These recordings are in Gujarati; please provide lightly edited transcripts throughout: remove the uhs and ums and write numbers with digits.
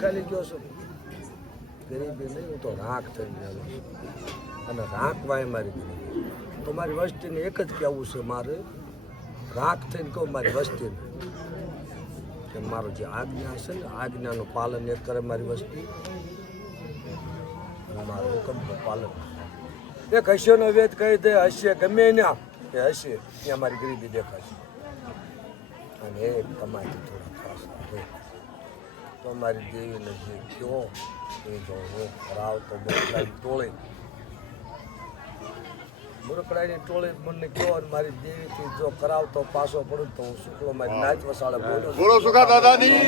ખાલી જોશો ગરીબી નહીં, હું તો રાખ થઈ ગયેલો અને રાખવાય મારી ગરીબી. તો મારી વસ્તીને એક જ કહેવું છે મારે, રાખ થઈને કહું મારી વસ્તીને કે મારો જે આજ્ઞા છે ને આજ્ઞાનું પાલન એક કરે મારી વસ્તી, મારું હુકમનું પાલન. એક હસ્યોનો વેદ કહી દે, હશે ગમે ના એ હશે ત્યાં મારી ગરીબી દેખાશે અને એ કમાઈ થોડા ખાસ રહે. તો મારી દેવીને જે કહો એ જો હું કરાવતો મૂર્ખડાની ટોળે મને કહો અને મારી દેવીથી જો કરાવતો પાછો પડું તો હું શુક્લો મારી નાચ વસાડે બોલો સુખા દાદાની.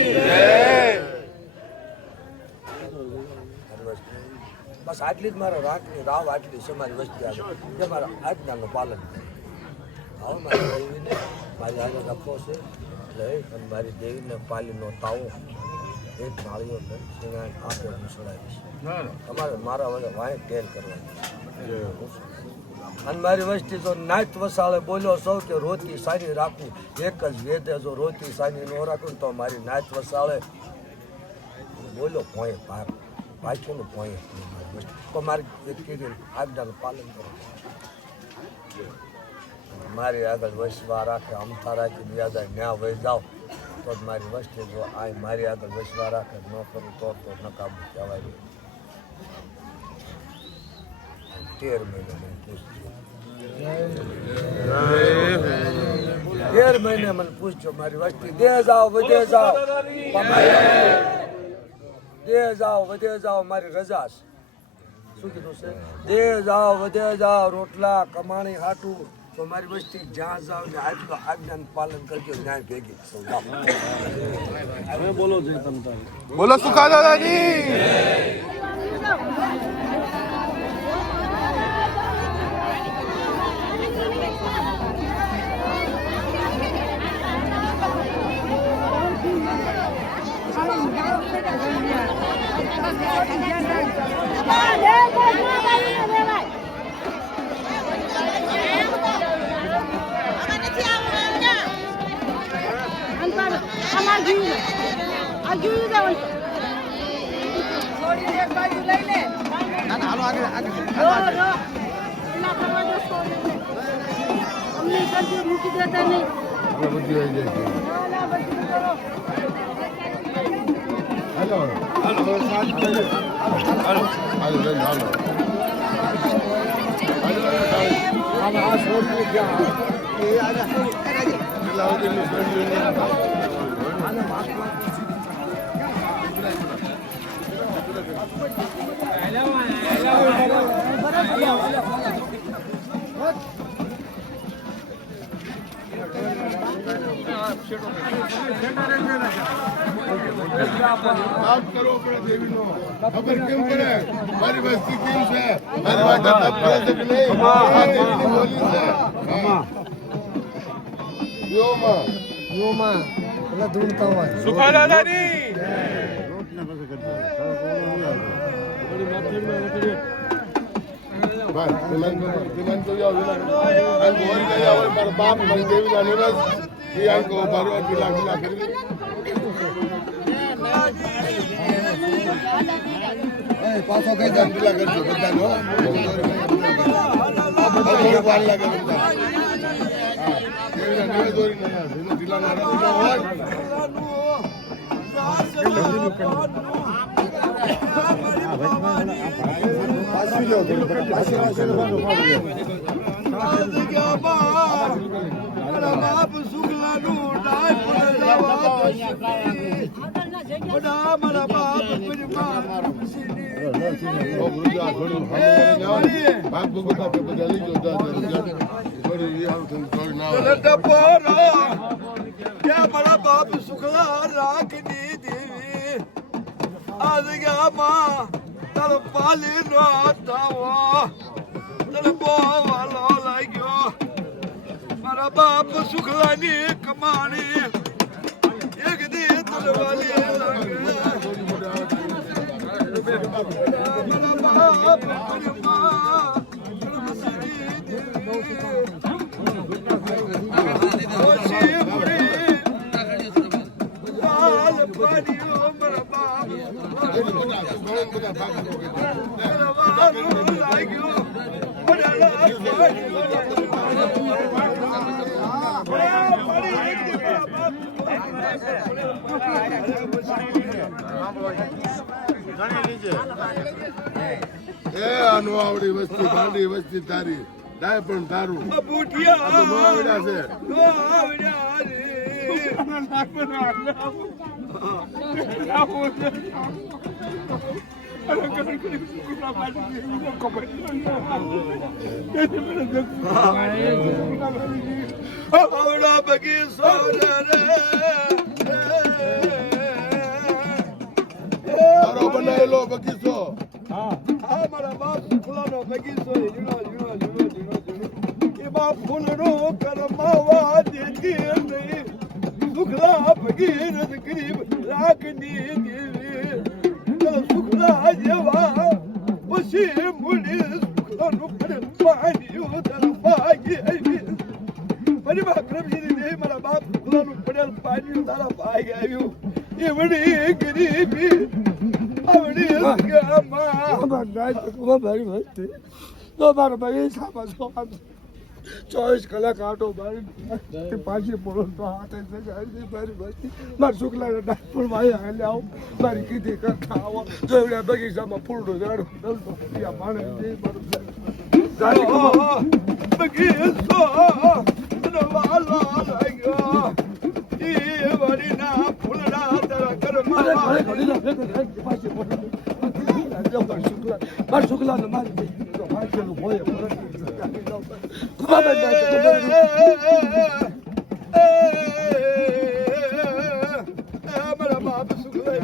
બસ આટલી જ મારો રાવ આટલી છે મારી વસ્તી આગળ જે મારા આજ્ઞાનું પાલન કરે. આવો મારી દેવીને મારી આગળ રાખવો છે એટલે અને મારી દેવીને પાલીનો તાવો એક નાળીઓ સિંગાણ આપે હું ચડાવીશ. તમારે મારા વડે વાંય ટેલ કરવાની અને મારી વસ્તી જો નાચ વસાળે બોલ્યો સૌ કે રોતી સાની રાખવું, એક જ વેદે જો રોતી સાની ન રાખું તો મારી નાચ વસાળે બોલો ભોંય પાર પાછુંનું ભોંય તો મારી કીધી આજ્ઞાનું પાલન કરો. મારી આગળ વસવા રાખે અમથા રાખી યાદા ન્યા વહી જાઓ તો જ મારી વસ્તી જો આ મારી આગળ વસવા રાખે ન કરું તો નકામું કહેવાય. 13 મહિને મને પૂછજો, 13 મહિને મને પૂછજો મારી વસ્તી દે જાઓ વધે જાઓ, દે જાઓ વધે જાઓ મારી રજા છે. શું કીધું છે? દે જાઓ વધે જાઓ રોટલા કમાણી હાટું તો મારી વસ્તી જ્યાં જાઓ ને આટલું આજ્ઞાનું પાલન કરજો ન્યાય ભેગી સૌ. હવે બોલો છે તમે બોલો સુખા દાદાજી. મૂકી દેતા નહીં બાપ કરો પડે દેવીનો ખબર કેમ પડે મારી વસ્તી કેમ છે મારી વાત પડે છે કે નહીં દેવીની બોલી છે યો માં એટલે ધૂમતા હોય સુખા દાદાની બસ વિમાન તો જાવ વિમાન વર ગયા હોય મારા બાપ મારી દેવીના નિવાસ એ આંકો ભરવા કિલા કિલા કરી પાછો કઈ જાન કિલા કરજો બધાનો થોડી વાર લાગે બધા હા દેવીના નિવાસ દોરી ના કિલા ના હોય પાછી જાવ પાછી બાપ સુગલાનું ડાય પર જવા મારા બાપ ગુરમા ઓ ગુરુજા થોડું બાપ ભગતા પે બધા લઈ જો થોડી યાર થોડી ના ટપોરો કે મારા બાપ સુગલા રાખની દેવી આજ ગયા માં તર પાલી નો તાવો તર બોવાલો લાગ્યો મારા બાપ સુખલાની કમાણી એક દી તલવાલી લાગે આનો આવડી વસ્તી ભાંડી વસ્તી તારી ડાય પણ તારું બુટિયા નો આવડ્યા છે નો આવડ્યા આવડા બગીચો તારો બનાવેલો બગીચો મારા બાપ ફૂલાનો બગીચો એમાં ફૂલનો કરમાવા દેતી નહીં સુખલા ભગીરથ ગરીબ રાખની દેવી સુખલા જેવા પછી મુડી સુખલાનું પાણી ઉતર ભાગી આવી પરિવાર ક્રમશ્રી દેવી મારા બાપ સુખલાનું પડેલ પાણી તારા ભાગી આવ્યું એવડી ગરીબી આવડી ગામમાં 24 કલાક આટો મારી પાછી પડો તો હાથે મારા શુક્લા ડાયપર ભાઈ હાલે આવો મારી કીધી કરતા આવો જોડ્યા બગીચામાં ફૂલડું ઝાડું માણે બગીચો વાલો લાગ્યો એ વળીના ફૂલડા તારા ઘરમાં મારા શુક્લા ને મારી વાંચેલું હોય મારા બાપ શુક્લા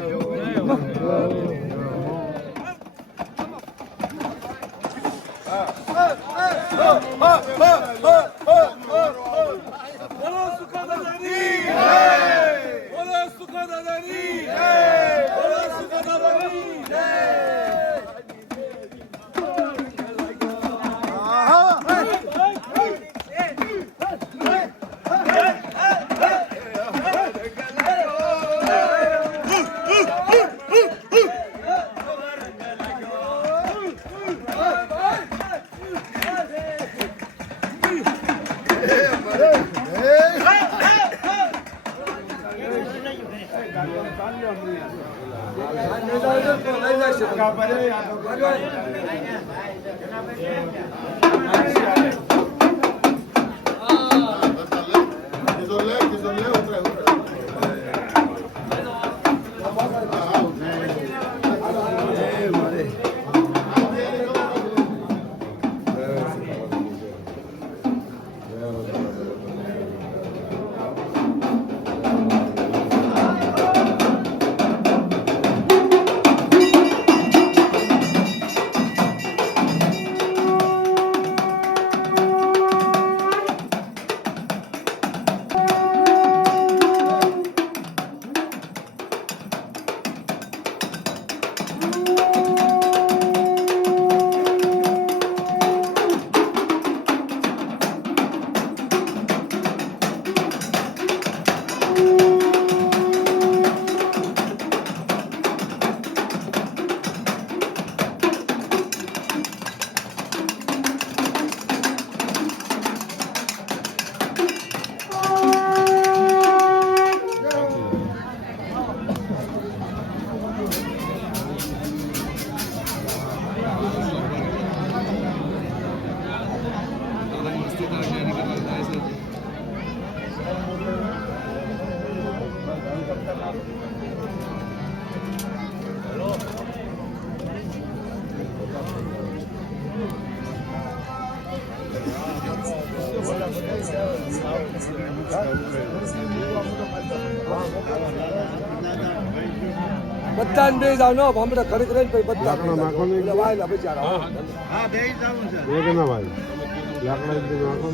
બધા બે જાવ ને હમણાં ઘરે કરે પછી બધા એટલે વાયલા બિચારા હા બે જાવું છે બે કે ના ભાઈ લાકડા નાખો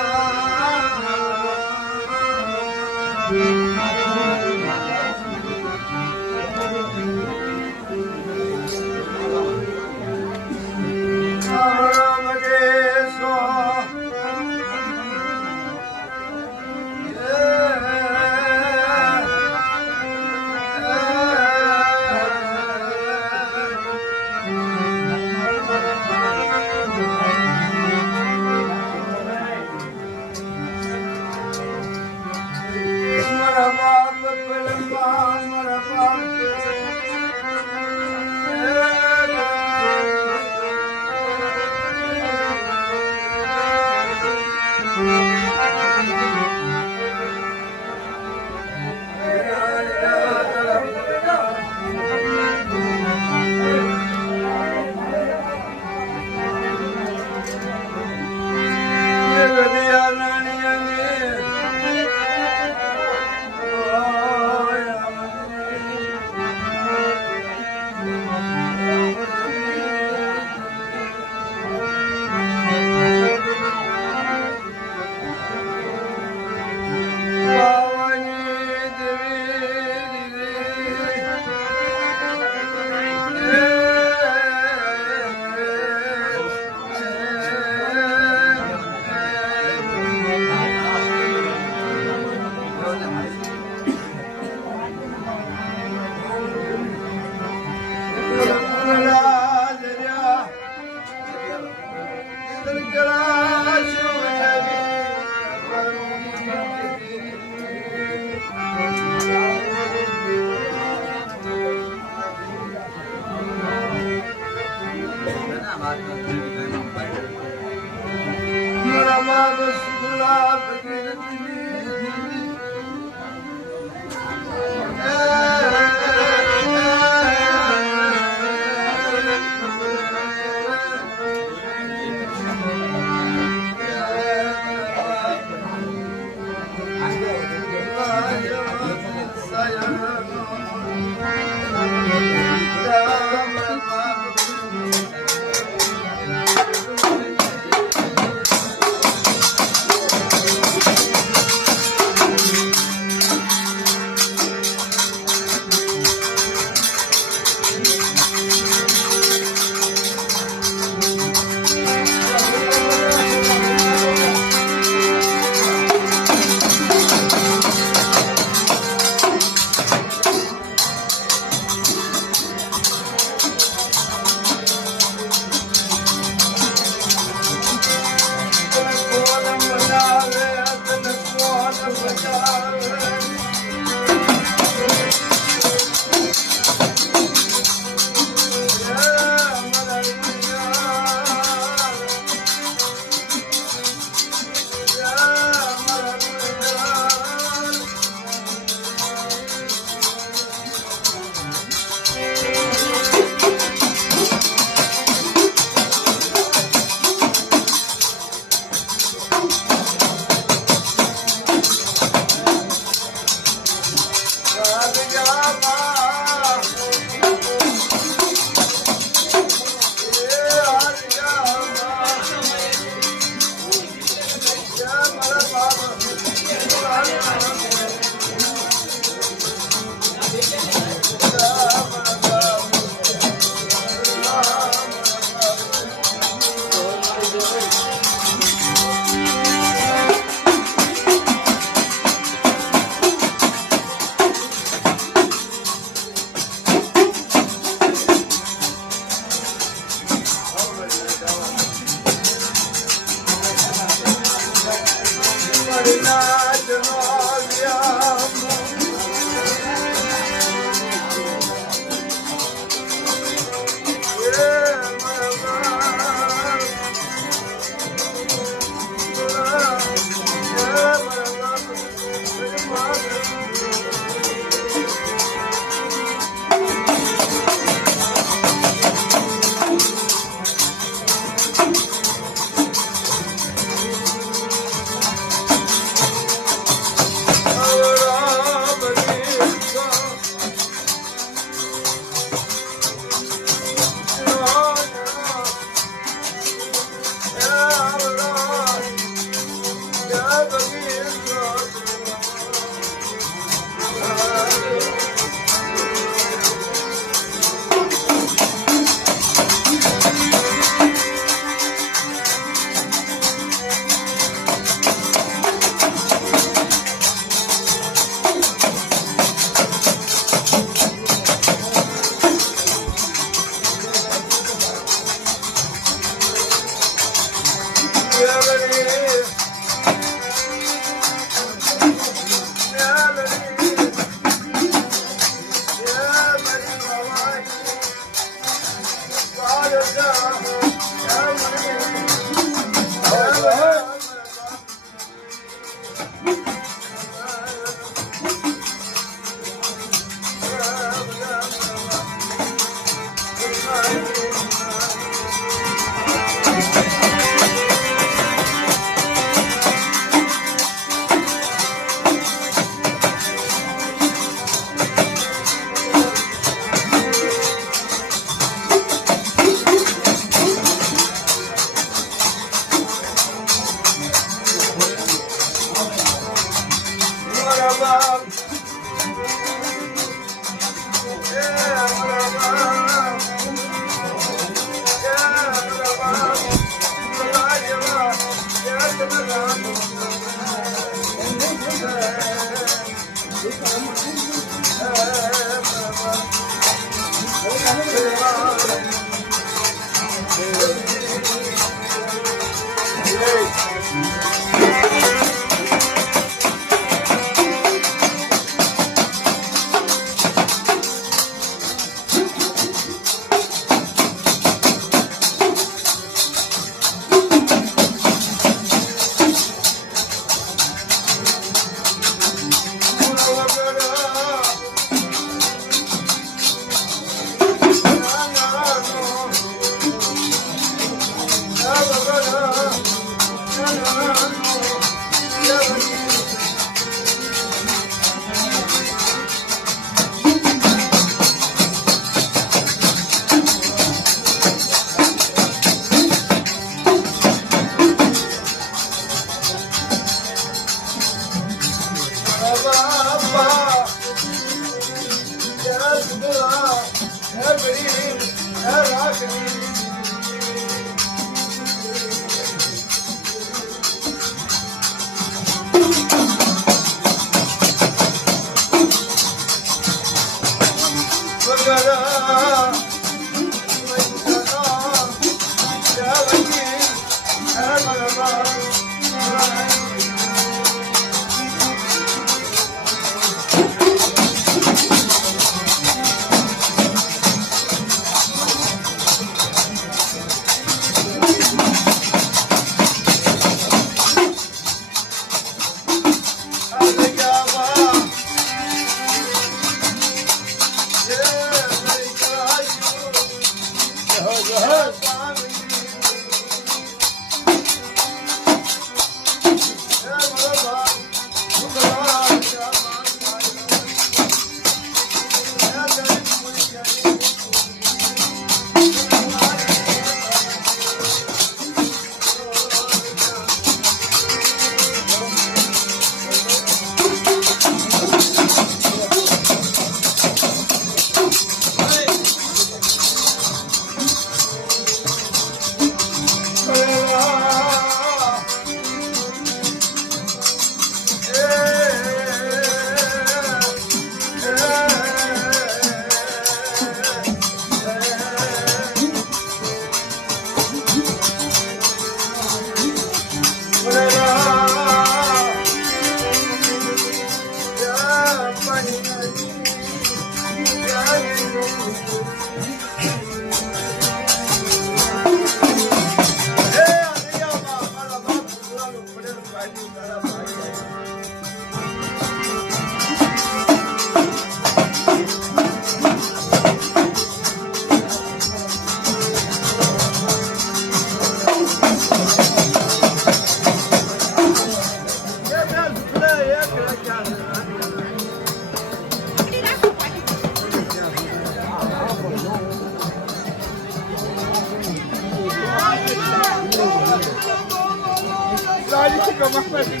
રાજી કમાવાની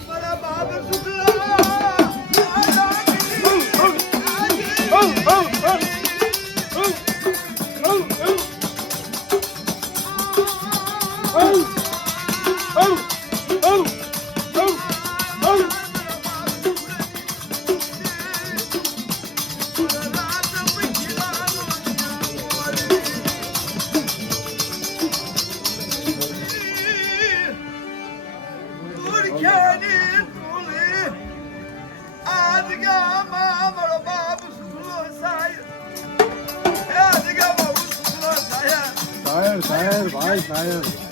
મારા બાપ શાયર ભાઈ શાયર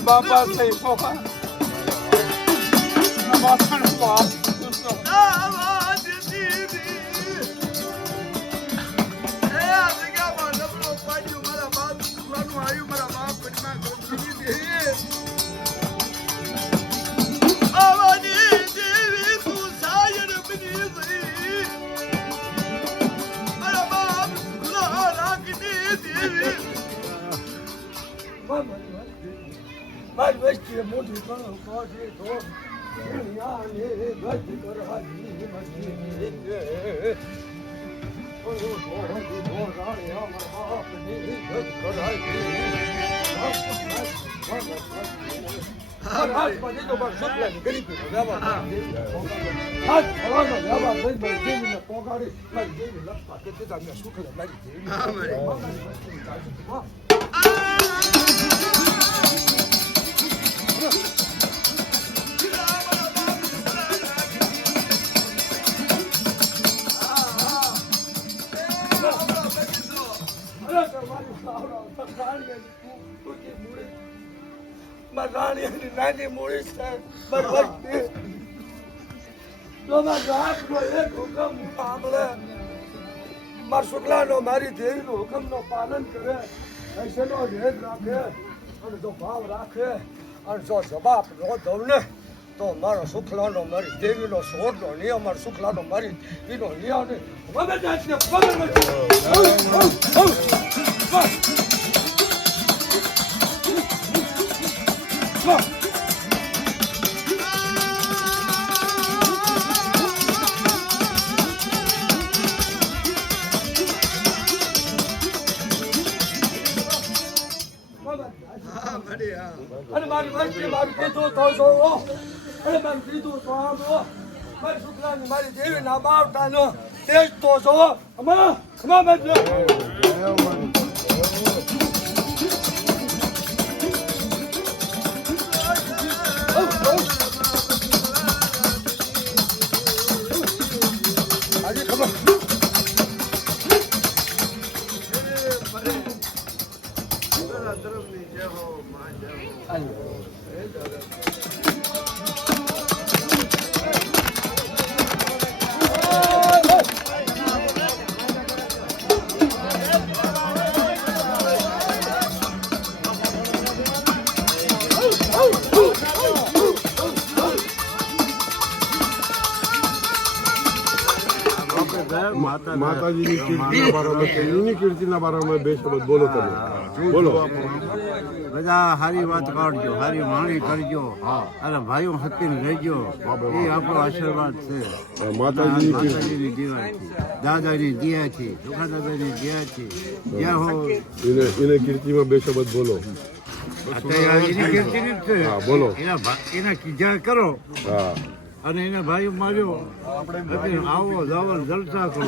બાપા થઈ બાપા મારી વસ્તી મોટી કરો કોઠી તો દુનિયાને ગજ કરવાની મસ્તી ઓ ધોડી ધોરાણે અમર બાપની ગજ કરાવી હાથ પછી તો બસ સપલાની ગરીબ વ્યવહાર હાથ હવામાં વ્યવહાર થઈ મારી દેવીને પોગાડી મારી દેવી લપતા કે તે તમને સુખલે મારી દેવી હા મારી રાણી નાની મૂડી છે બરોબર તો રાતનો એક હુકમ સાંભળે મારા શુક્લાનો મારી દેવીનો હુકમનો પાલન કરે ऐसेનો રેદ રાખે અને જો ભાવ રાખે અને જો જવાબ ન દઉં ને તો મારો શુક્લાનો મારી દેવીનો સોરનો નિયમ મારો શુક્લાનો મારી એનો નિયમ ને ગમે જાતને અને મારી વસ્તી મારું કીધું તો જો અને મારું કીધું તો આમ મારી શુક્લાની મારી દેવી ના બાવટાનો તેજ તો જો અમા આજે ખબર માતાજીની કીર્તિના બારામાં એની કીર્તિના બારામાં બે શબ્દ બોલો તમે બોલો બધા સારી વાત કાઢજો સારી વાણી કરજો અને ભાઈઓ હતીને રહેજો એ આપણો આશીર્વાદ છે માતાજીની દીવાથી દાદાની દિયાથી સુખા દાદાની દિયાથી જ્યાં હો એને કીર્તિમાં બે શબ્દ બોલો અત્યારે એની કીર્તિની જ છે. હા બોલો. એના કીધા કરો હા અને એના ભાઈ માર્યો એટલે આવો જાવો જલસા કરો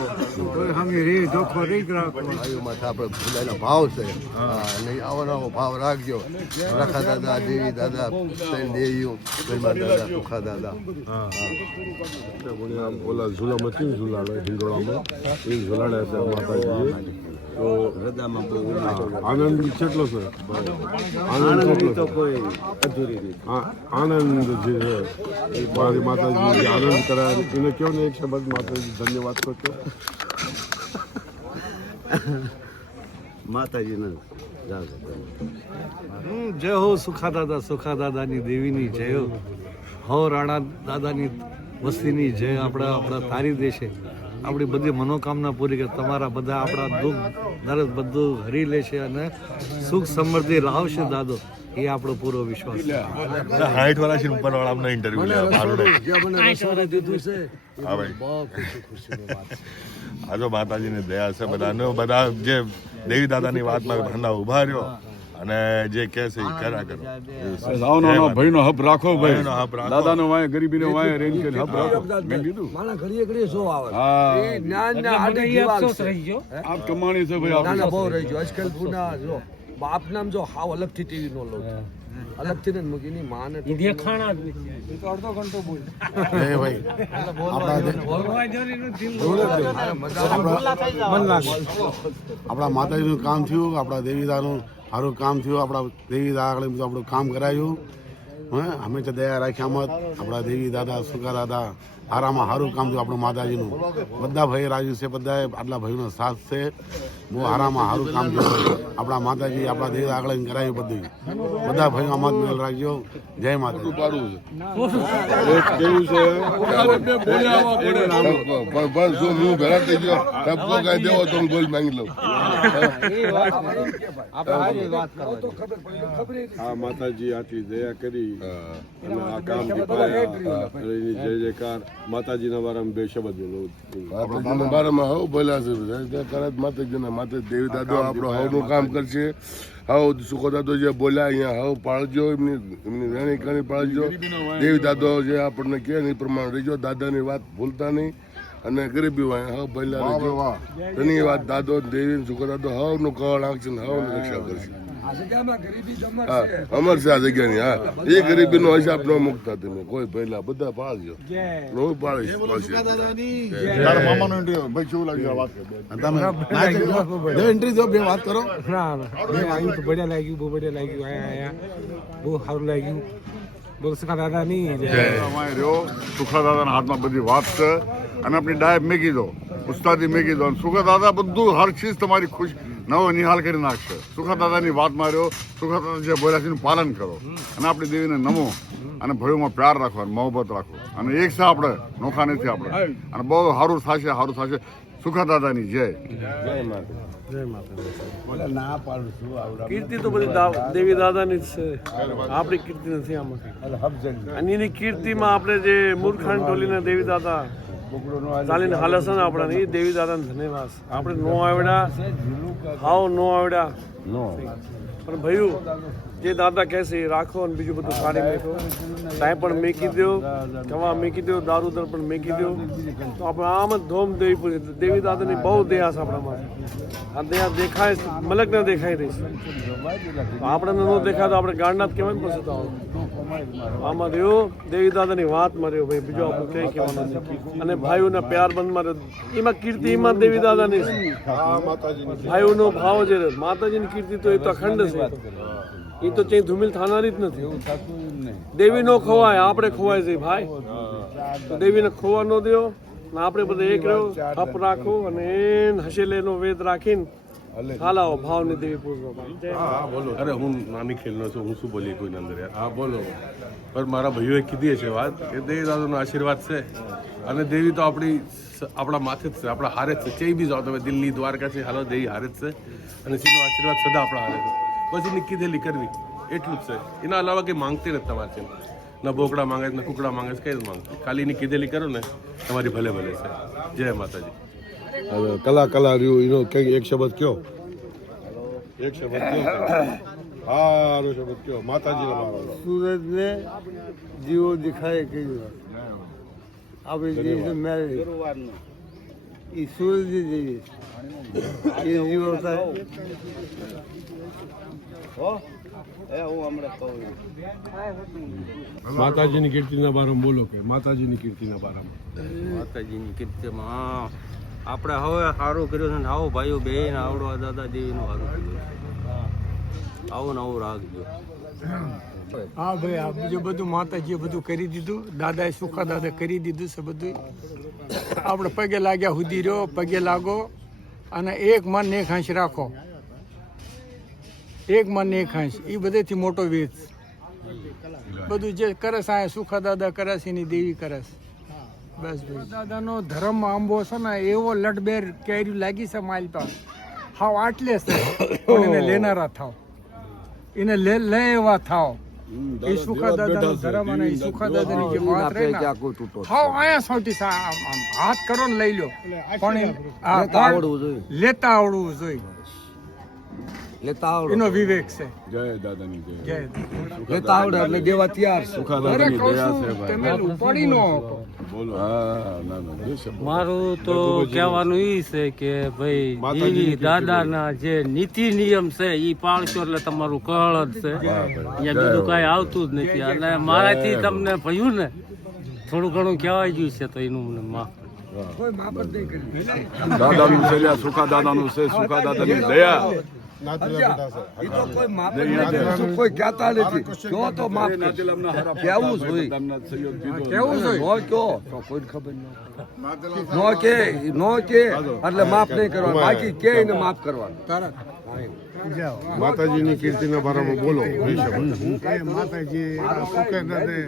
કોઈ હમી રે ધોખો નહીં રાખો. ભાઈઓમાં આપણે બધાનો ભાવ છે અને આવો નવો ભાવ રાખજો. રખા દાદા, દેવી દાદા, ત્રણ દેવીઓ, ગરબા દાદા, સુખા દાદા. ઓલા ઝુલા મચી ઝુલાડે હિંગોળામાં એ ઝુલાડ્યા છે માતાજીએ. તો આનંદ કેટલો છે? આનંદ કેટલો છે? આનંદ જે છે એ મારી માતાજી જે આનંદ કરાય એને કહો ને એક શબ્દ માતાજી ધન્યવાદ તો કહો. માતાજીને જય હો સુખા દાદાની દેવીની જય હો રાણા દાદાની વસ્તીની જય. આપણા તારી દેશે આપણી બધી મનોકામના પૂરી કરે. તમારા બધા આપણા દુઃખ દર્દ બધું હરી લેશે અને સુખ સમૃદ્ધિ લાવશે દાદો, એ આપણો પૂરો વિશ્વાસ છે. 60 વર્ષથી ઉપર વાળા અમને ઇન્ટરવ્યુ લે મારું હા ભાઈ આ જો માતાજીની દયા છે બધાને. બધા જે દેવી દાદાની વાતમાં ધંધા ઉભા રહ્યો અને જે કહે છે એ કર્યા કરો. ભાઈનો હપ રાખો ભાઈ. ભાઈનો હપ રાખો. દાદાનો વાય ગરીબીનો વાય રેન કે હપ રાખો. મેં કીધું માણા ઘડીએ ઘડીએ શું આવે હા એ જ્ઞાનના આડી દિવાલ છે. આપ કમાણી છે ભાઈ નાના બહુ આપણે. રહી ગયો આજકાલ પુના જો બાપ નામ જો હાવ અલગથી ટીવી નો લો અલગથી ને મૂકીની માને એ ભાઈ આપણા માતાજીનું કામ થયું, આપણા દેવીદાનું સારું કામ થયું, આપણા દેવીદા આગળ બધું આપણું કામ કરાયું. હંમેશા દયા રાખ્યા મત. આપણા દેવી દાદા, સુખા દાદા હારામાં સારું કામ થયું આપણું માતાજીનું. બધા ભાઈ રાજી છે, બધા આટલા ભાઈનો સાથ છે. બહુ હારામાં સારું કામ થયું. આપણા માતાજી આપણા દેવી આગળ કરાયું બધું. બધા ભાઈઓ મત મેળ રાખજો. જય માતાજી. કેવું છે બસ જો હું ભેળા થઈ ગયો ટપકો કાઢી દેવો તો હું ગોલ માંગી લઉં. આ માતાજી આટલી દયા કરી અને આ કામ દીપાયા અને એની જય જયકાર. માતાજીના બારામાં બે શબ્દ બોલો. આપણા બારામાં હવ બોલ્યા છે માતાજીના માતા દેવી દાદો આપણો હવનું કામ કરશે. હવ સુખો દાદો જે બોલ્યા અહીંયા હવ પાળજો, એમની વેણી કરી પાળજો. દેવી દાદો જે આપણને કહે ને એ પ્રમાણે રહેજો. દાદાની વાત ભૂલતા નહીં અને ગરીબી હોય હવ બોલ્યા રહેજો. એની વાત દાદો દેવી સુખો દાદો હવનું કળ આંકશે ને હવની રક્ષા કરશે. હા અમર છે આ જગ્યાની. હા એ ગરીબીનો હિસાબ ન મુકતા તમે કોઈ પહેલા બધા પાળજો. હું પાળીશ. તારા મામાનો ઇન્ટરવ્યુ ભાઈ કેવું લાગ્યું આ વાત? એન્ટ્રી જો બે વાત કરો. બઢિયા લાગ્યું, બહુ બઢિયા લાગ્યું. આયા બહુ સારું લાગ્યું. બહુ સુખા દાદાની અમારે રહ્યો સુખા દાદાના હાથમાં બધી વાત છે અને આપણી ડાયબ મેગી દો, ઉસ્તાદી મેગી દો. અને સુખા દાદા બધું હર ચીજ તમારી ખુશ નવો નિહાલ કરી નાખશે. સુખા દાદાની વાત માર્યો, સુખા દાદા જે બોલ્યા છે એનું પાલન કરો અને આપણી દેવીને નમો અને ભયોમાં પ્યાર રાખો અને મોહબ્બત રાખો અને એક છે આપણે નોખા નથી આપણે. અને બહુ સારું થશે, સારું થશે. સુખા દાદાની જય. કીર્તિ તો બધી દેવી દાદાની જ છે, આપણી કીર્તિ નથી આમાં. અને એની કીર્તિમાં આપણે જે મૂર્ખાન ટોલીને દેવી દાદા ચાલીને હાલે છે ને આપણે એ દેવી દાદાને ધન્યવાદ. આપણે નો આવડ્યા હાવ નો આવડ્યા પણ ભયું જે દાદા કહેશે એ રાખો અને બીજું બધું કાઢી મેકો. ટાઈમ પણ મેકી દો, કવા મેકી દો, દારૂદર પણ મેકી દો. તો આપણે આમ જ ધોમ દેવી પૂરી. દેવી દાદાની બહુ દયા છે આપણામાં. આ દયા દેખાય મલક ન દેખાઈ રહી છે. આપણે ન દેખાય તો આપણે ગાંડા જ કહેવાય ને પછી તો આમાં રહ્યો દેવી દાદાની વાત માં રહ્યો ભાઈ. બીજું આપણું કંઈ કહેવાનું નથી. અને ભાઈઓના પ્યાર બંધમાં રહ્યો એમાં કીર્તિ એમાં દેવી દાદાની છે. ભાઈઓનો ભાવ જે માતાજીની કીર્તિ તો એ તો અખંડ છે. એ તો ચઈ ધૂમિલ થનારી જ નથી. દેવી નો ખોવાય, આપણે ખોવાય છે ભાઈ. તો દેવીને ખોવા ન દો ને આપણે બધા એક રહ્યો હપ રાખો અને હસેલેનો વેદ રાખીને હાલાઓ ભાવની દેવી પૂજવા. અરે હું નાની ખેલનો છું, હું શું બોલી કોઈની અંદર યાર. હા બોલો. પણ મારા ભાઈઓએ કીધી છે વાત કે દેવી દાદાનો આશીર્વાદ છે અને દેવી તો આપણા માથે જ છે, આપણા હારે જ છે. ક્યાંય બી જાઓ તમે દિલ્હી દ્વારકા છે હાલો દેવી હારે જ છે અને સીનો આશીર્વાદ સદા આપણા હારે છે. બસ એની કીધેલી કરવી એટલું જ છે. એના અલાવા કંઈ માંગતી નથી તમારે છે. ના બોકડા માંગે છે, ના કુકડા માંગે છે, કંઈ જ માંગતી. ખાલી એની કીધેલી કરો ને તમારી ભલે ભલે છે. જય માતાજી. કલા રહ્યું એનો કંઈક એક શબ્દ કયો. એક શબ્દ કયો. હારું છે બચ્ચો માતાજીને મારો સૂરજને જીવો દેખાય કર્યું આપણે જે મેરેજ એ સૂરજ જેવી એ જીવો થાય માતાજીની કીર્તિના બારામાં બોલો કે માતાજીની કીર્તિના બારામાં માતાજીની કીર્તિમાં આપણે હવે સારું કર્યું છે ને આવો ભાઈઓ બેન આવડો દાદા દેવીનું સારું કર્યું આવું ને આવું રાખજો હા ભાઈ આ બીજું બધું માતાજીએ બધું કરી દીધું દાદાએ સુખા દાદા કરી દીધું છે બધું આપણે પગે લાગ્યા સુધી રહ્યો પગે લાગો અને એક મન એક હાંસ રાખો એક મન એક હાંસ એ બધેથી મોટો વેચ બધું જે કરસ આ સુખા દાદા કરસ એની દેવી કરસ બસ ભાઈ દાદાનો ધર્મ આંબો છે ને એવો લટબેર કેરી લાગી છે માલ પર હાવ આટલે છે પણ એને લેનારા થાવ એને લે એવા થાવ એ સુખા દાદાનો ધર્મ અને એ સુખા દાદાની જે વાત રહે ને હાવ આયા સૌથી હાથ કરો ને લઈ લો પણ લેતા આવડવું જોઈએ એનો વિવેક છે જય દાદાની જય જય લેતા આવડે એટલે દેવા તૈયાર છે સુખા અરે દાદાની કહું દયા છું, છે ભાઈ તમે ઉપાડી નો આપો. બોલો હા ના ના બે શબ્દ મારું તો કહેવાનું એ છે કે ભાઈ દેવી દાદાના જે નીતિ નિયમ છે એ પાળશો એટલે તમારું કળ જ છે અહીંયા બીજું કાંઈ આવતું જ નથી અને મારાથી તમને ભયું ને થોડું ઘણું કહેવાય ગયું છે તો એનું મને માફ દાદાનું છે લ્યા, સુખા દાદાનું છે સુખા દાદાની દયા ઈ તો કોઈ માપ નથી, કોઈ કહેતા નથી જો તો માપ કેવું જોઈએ કેવું જોઈએ નો કયો તો કોઈને ખબર નો કે એટલે માફ નહીં કરવાનું બાકી કે એને માફ કરવાનું માતાજીની કીર્તિના બારામાં બોલો બે શબ્દ માતાજી સુખે દાદે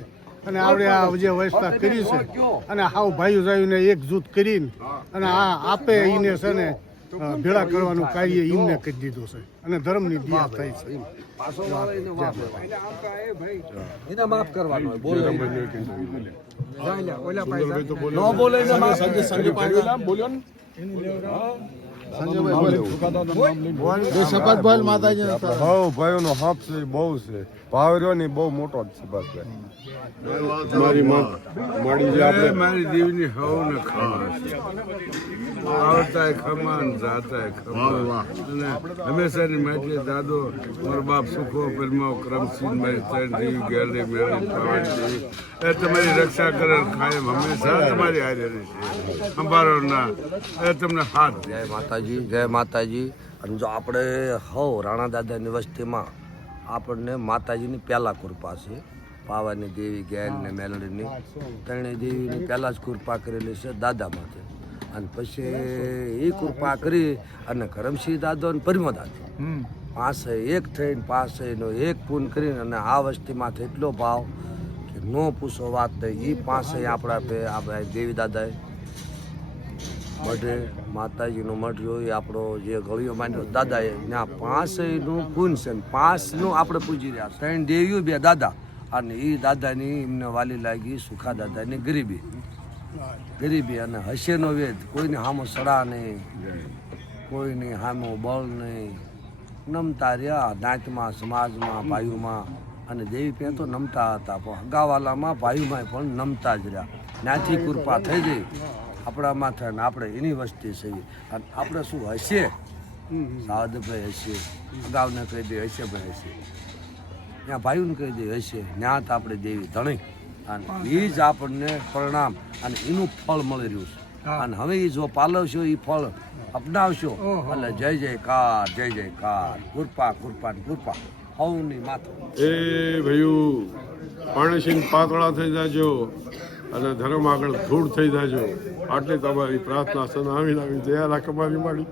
અને આપણે આ જે વ્યવસ્થા કરી છે અને હાવ ભાઈઓ જાયુને એક જૂથ કરીને અને આ આપે એને છે ને ભેળા કરવાનું કાર્ય એમને કરી દીધું છે અને ધર્મની દયા થઈ છે એને માફ કરવાનું હોય, બોલો સુંદરભાઈ તો બોલો નો બોલે એને માફ બોલ્યો ને ભાવ ભાઈઓનો હક છે બહુ છે ભાવ રહ્યો ને બહુ મોટો જ છે બસ મારી માં માડી જે આપણે મારી દેવની હવને ખબર છે આવતા ખમાન જાતા ખમાન અને હંમેશાની માટે દાદો મારો બાપ સુખો પરમાવ ક્રમસિંહ મારી ત્રણ દેવી ગેરડી મેળી પાવડી એ તમારી રક્ષા કરે કાયમ હંમેશા તમારી હારે રહેશે અંબારો ના એ તમને હાથ જય માતાજી અને જો આપણે હવ રાણા દાદાની વસ્તીમાં આપણને માતાજીની પહેલાં કૃપા છે પાવાની દેવી જ્ઞાન ને મેલડીની ત્રણેય દેવીની પહેલાં જ કૃપા કરેલી છે દાદા માટે અને પછી એ કૃપા કરી અને કરમસિંહ દાદો અને પરિમો દાદો પાસે એક થઈને પાસેનો એક પૂન કરીને અને આ વસ્તીમાંથી એટલો ભાવ કે ન પૂછો વાત નહીં એ પાસે આપણા દેવી દાદાએ મઢે માતાજીનો મઠ જોઈ આપણો જે ગળીઓ માંડ્યો દાદાએ ત્યાં 5નું પૂન છે 5નું આપણે પૂજી રહ્યા 3 દેવીઓ 2 દાદા અને એ દાદાની એમને વાલી લાગી સુખા દાદાની ગરીબી અને હસેનો વેદ કોઈની સામો સડા નહીં કોઈની સામો બળ નહીં નમતા રહ્યા નાતમાં સમાજમાં ભાઈઓમાં અને દેવી પહેલાં તો નમતા હતા પણ હગાવાલામાં ભાઈઓમાં પણ નમતા જ રહ્યા ત્યાંથી કૃપા થઈ ગઈ આપણા માથે ને આપણે એની વસ્તી છીએ અને આપણે શું હશે સાવદભાઈ હશે અગાઉને કહી દે હશે ભાઈ હશે ત્યાં ભાઈઓને કહી દે હશે ત્યાં તો આપણે દેવી ધણી અને એ જ આપણને પરિણામ અને એનું ફળ મળી રહ્યું છે અને હવે એ જો પાલવશો એ ફળ અપનાવશો એટલે જય જયકાર કૃપા હવની માથે એ ભયું પાણીસીન પાતળા થઈ જાજો અને ધર્મ આગળ ધૂળ થઈ જાજો આટલી તમારી પ્રાર્થના સનાવીને આવી દયા રાખ મારી માડી